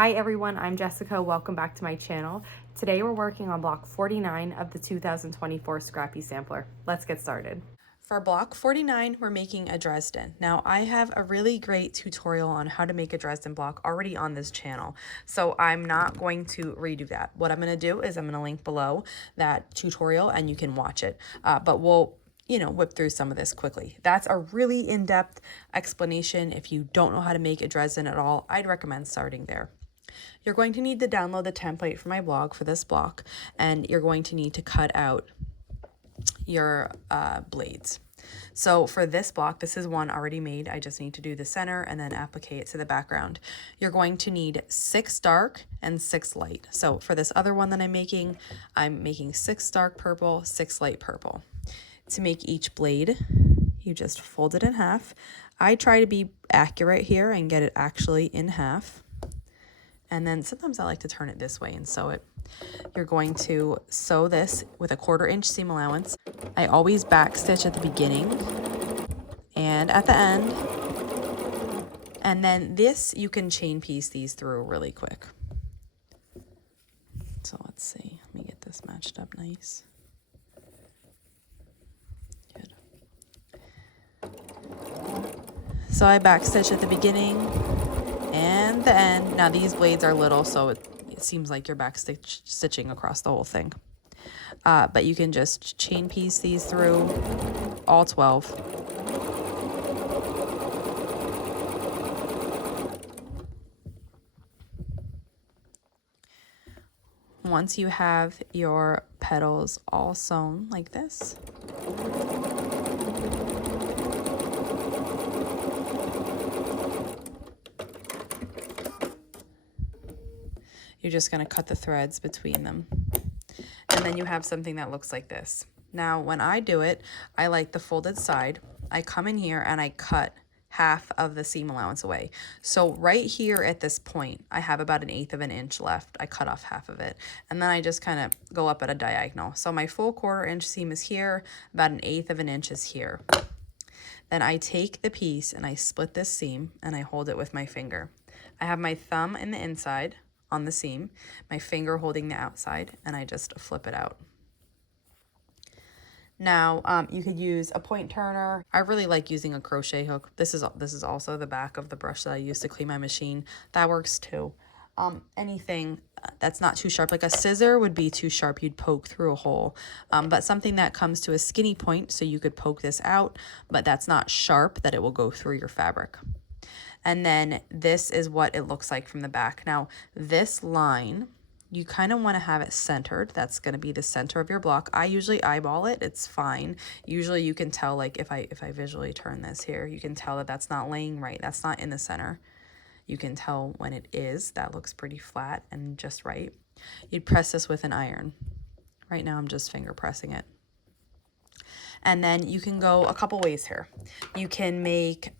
Hi everyone, I'm Jessica. Welcome back to my channel. Today we're working on block 49 of the 2024 Scrappy Sampler. Let's get started. For block 49, we're making a Dresden. Now, I have a really great tutorial on how to make a Dresden block already on this channel, so I'm not going to redo that. What I'm going to do is I'm going to link below that tutorial and you can watch it, but we'll whip through some of this quickly. That's a really in-depth explanation. If you don't know how to make a Dresden at all, I'd recommend starting there. You're going to need to download the template for my blog for this block, and you're going to need to cut out your blades. So for this block, this is one already made. I just need to do the center and then applique it to the background. You're going to need 6 dark and 6 light. So for this other one that I'm making 6 dark purple, 6 light purple. To make each blade, you just fold it in half. I try to be accurate here and get it actually in half. And then sometimes I like to turn it this way and sew it. You're going to sew this with a 1/4 inch seam allowance. I always back stitch at the beginning and at the end. And then this, you can chain piece these through really quick. So let's see, let me get this matched up nice. Good. So I back stitch at the beginning and the end. Now these blades are little, so it seems like you're back stitching across the whole thing. But you can just chain piece these through all 12. Once you have your petals all sewn like this, you're just going to cut the threads between them. And then you have something that looks like this. Now, when I do it, I like the folded side. I come in here and I cut half of the seam allowance away. So right here at this point, I have about 1/8 of an inch left. I cut off half of it. And then I just kind of go up at a diagonal. So my full 1/4 inch seam is here, about 1/8 of an inch is here. Then I take the piece and I split this seam and I hold it with my finger. I have my thumb in the inside on the seam, my finger holding the outside, and I just flip it out. Now, you could use a point turner. I really like using a crochet hook. This is also the back of the brush that I use to clean my machine. That works too. Anything that's not too sharp, like a scissor would be too sharp. You'd poke through a hole. But something that comes to a skinny point, so you could poke this out, but that's not sharp that it will go through your fabric. And then this is what it looks like from the back. Now, this line, you kind of want to have it centered. That's going to be the center of your block. I usually eyeball it. It's fine. Usually you can tell, like if I visually turn this here, you can tell that that's not laying right. That's not in the center. You can tell when it is. That looks pretty flat and just right. You'd press this with an iron. Right now I'm just finger pressing it. And then you can go a couple ways here. You can make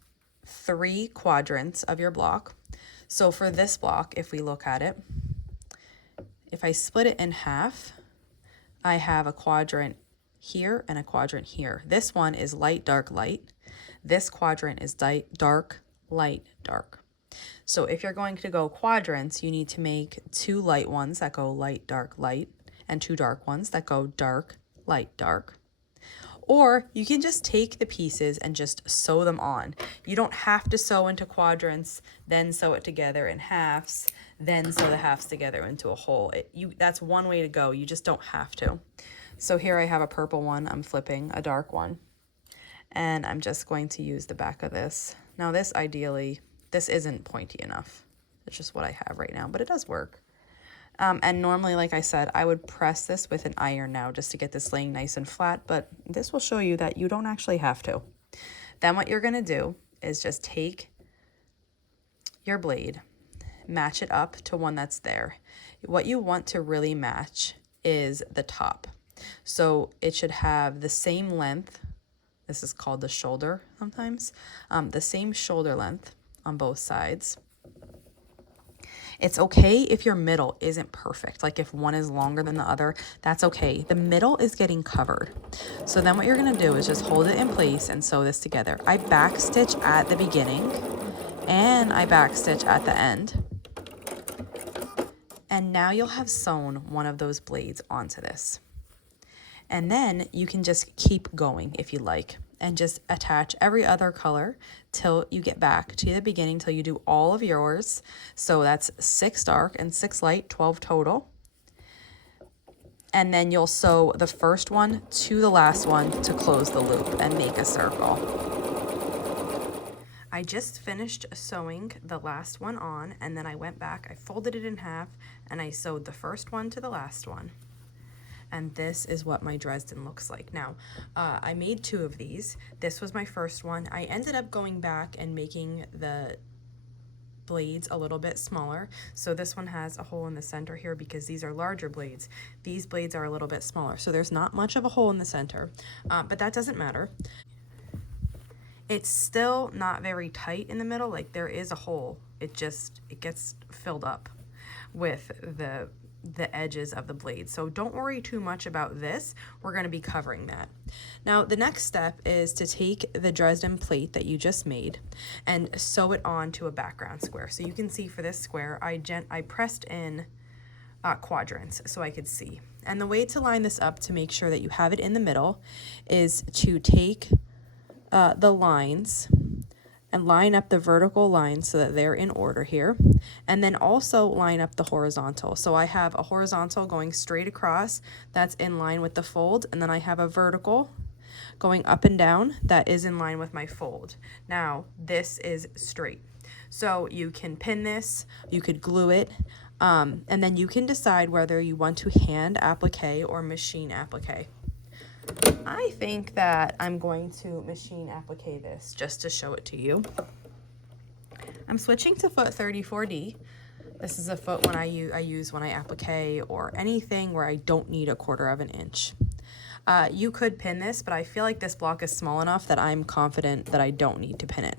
3 quadrants of your block. So for this block, if we look at it, if I split it in half, I have a quadrant here and a quadrant here. This one is light, dark, light. This quadrant is dark, light, dark. So if you're going to go quadrants, you need to make 2 light ones that go light, dark, light, and 2 dark ones that go dark, light, dark. Or you can just take the pieces and just sew them on. You don't have to sew into quadrants, then sew it together in halves, then sew the halves together into a whole. That's one way to go. You just don't have to. So here I have a purple one. I'm flipping a dark one. And I'm just going to use the back of this. Now this ideally, this isn't pointy enough. It's just what I have right now, but it does work. And normally, like I said, I would press this with an iron now just to get this laying nice and flat, but this will show you that you don't actually have to. Then what you're going to do is just take your blade, match it up to one that's there. What you want to really match is the top. So it should have the same length. This is called the shoulder sometimes. The same shoulder length on both sides. It's okay if your middle isn't perfect. Like if one is longer than the other, that's okay. The middle is getting covered. So then what you're gonna do is just hold it in place and sew this together. I back stitch at the beginning and I back stitch at the end. And now you'll have sewn one of those blades onto this. And then you can just keep going if you like, and just attach every other color till you get back to the beginning, till you do all of yours. So that's 6 dark and 6 light, 12 total. And then you'll sew the first one to the last one to close the loop and make a circle. I just finished sewing the last one on, and then I went back, I folded it in half, and I sewed the first one to the last one. And this is what my Dresden looks like. Now, I made 2 of these. This was my first one. I ended up going back and making the blades a little bit smaller. So this one has a hole in the center here because these are larger blades. These blades are a little bit smaller. So there's not much of a hole in the center, but that doesn't matter. It's still not very tight in the middle. Like, there is a hole. It gets filled up with the edges of the blade. So don't worry too much about this. We're going to be covering that. Now, the next step is to take the Dresden plate that you just made and sew it onto a background square. So you can see for this square, I pressed in quadrants so I could see. And the way to line this up to make sure that you have it in the middle is to take the lines and line up the vertical lines so that they're in order here, and then also line up the horizontal. So I have a horizontal going straight across that's in line with the fold, and then I have a vertical going up and down that is in line with my fold. Now this is straight, so you can pin this, you could glue it, and then you can decide whether you want to hand applique or machine applique. I think that I'm going to machine applique this just to show it to you. I'm switching to foot 34D. This is a foot I use when I applique or anything where I don't need 1/4 of an inch. You could pin this, but I feel like this block is small enough that I'm confident that I don't need to pin it.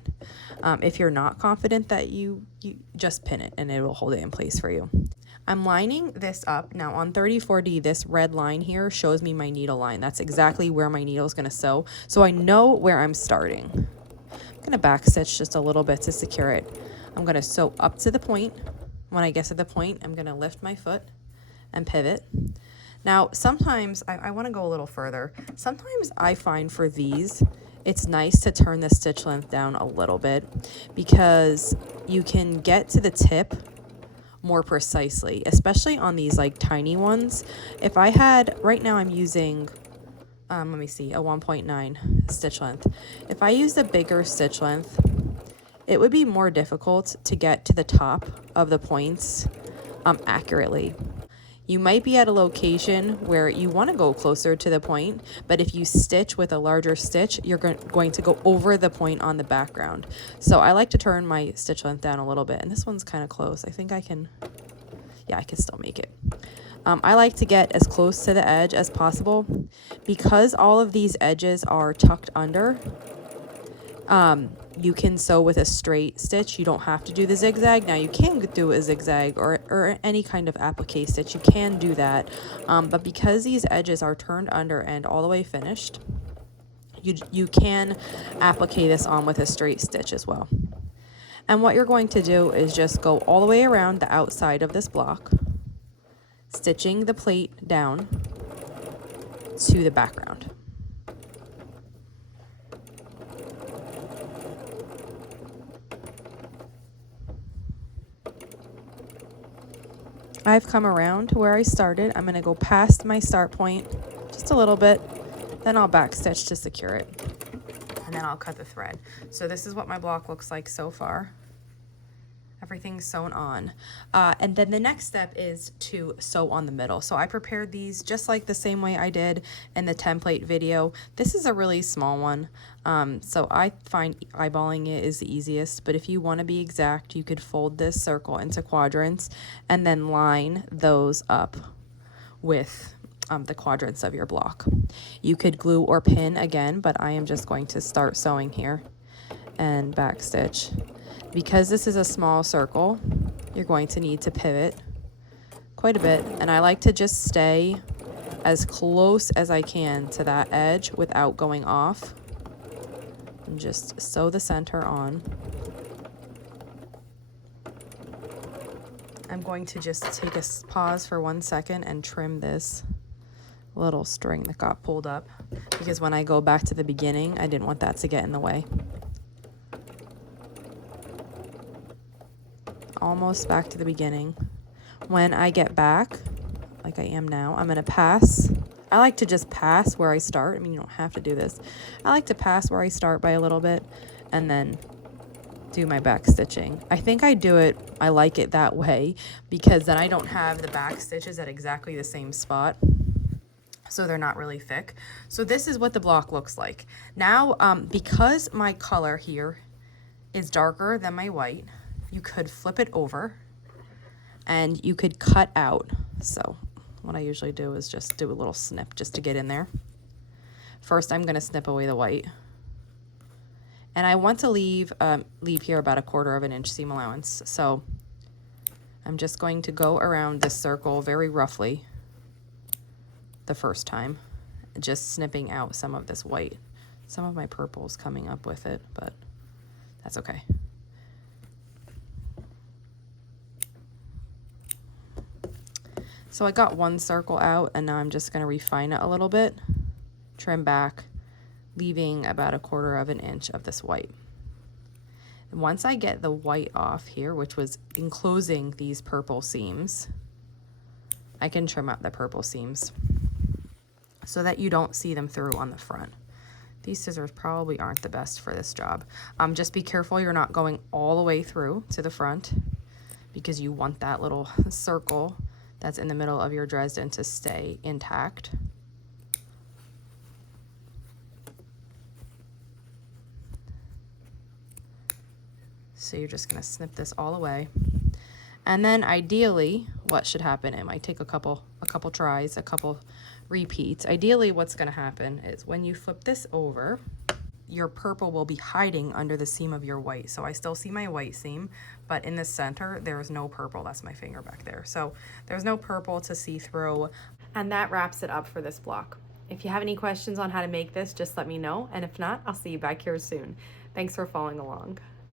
If you're not confident, that you just pin it and it will hold it in place for you. I'm lining this up. Now on 34D, this red line here shows me my needle line. That's exactly where my needle is going to sew. So I know where I'm starting. I'm going to back stitch just a little bit to secure it. I'm going to sew up to the point. When I get to the point, I'm going to lift my foot and pivot. Now, sometimes I want to go a little further. Sometimes I find for these, it's nice to turn the stitch length down a little bit because you can get to the tip more precisely, especially on these like tiny ones. If I had, right now I'm using, let me see, a 1.9 stitch length. If I used a bigger stitch length, it would be more difficult to get to the top of the points accurately. You might be at a location where you want to go closer to the point, but if you stitch with a larger stitch, you're going to go over the point on the background. So I like to turn my stitch length down a little bit, and this one's kind of close. I think I can, yeah, I can still make it. I like to get as close to the edge as possible because all of these edges are tucked under. You can sew with a straight stitch. You don't have to do the zigzag. Now you can do a zigzag or any kind of applique stitch. You can do that. But because these edges are turned under and all the way finished, you can applique this on with a straight stitch as well. And what you're going to do is just go all the way around the outside of this block, stitching the plate down to the background. I've come around to where I started. I'm going to go past my start point just a little bit, then I'll back stitch to secure it, and then I'll cut the thread. So this is what my block looks like so far. Everything's sewn on. And then the next step is to sew on the middle. So I prepared these just like the same way I did in the template video. This is a really small one. So I find eyeballing it is the easiest, but if you want to be exact, you could fold this circle into quadrants and then line those up with the quadrants of your block. You could glue or pin again, but I am just going to start sewing here and back stitch. Because this is a small circle, you're going to need to pivot quite a bit, and I like to just stay as close as I can to that edge without going off, and just sew the center on. I'm going to just take a pause for 1 second and trim this little string that got pulled up, because when I go back to the beginning, I didn't want that to get in the way. Almost back to the beginning. When I get back, like I am now, I'm gonna pass. I like to just pass where I start. I mean, you don't have to do this. I like to pass where I start by a little bit and then do my back stitching. I think I like it that way because then I don't have the back stitches at exactly the same spot, so they're not really thick. So this is what the block looks like. Now, because my color here is darker than my white, you could flip it over and you could cut out. So what I usually do is just do a little snip just to get in there. First, I'm gonna snip away the white. And I want to leave here about 1/4 of an inch seam allowance. So I'm just going to go around this circle very roughly the first time, just snipping out some of this white. Some of my purple's coming up with it, but that's okay. So I got 1 circle out, and now I'm just going to refine it a little bit, trim back, leaving about 1/4 of an inch of this white. And once I get the white off here, which was enclosing these purple seams, I can trim out the purple seams so that you don't see them through on the front. These scissors probably aren't the best for this job. Just be careful you're not going all the way through to the front, because you want that little circle that's in the middle of your Dresden to stay intact. So you're just gonna snip this all away. And then ideally, what should happen, it might take a couple tries, a couple repeats. Ideally, what's gonna happen is when you flip this over, your purple will be hiding under the seam of your white. So I still see my white seam, but in the center, there's no purple. That's my finger back there. So there's no purple to see through. And that wraps it up for this block. If you have any questions on how to make this, just let me know. And if not, I'll see you back here soon. Thanks for following along.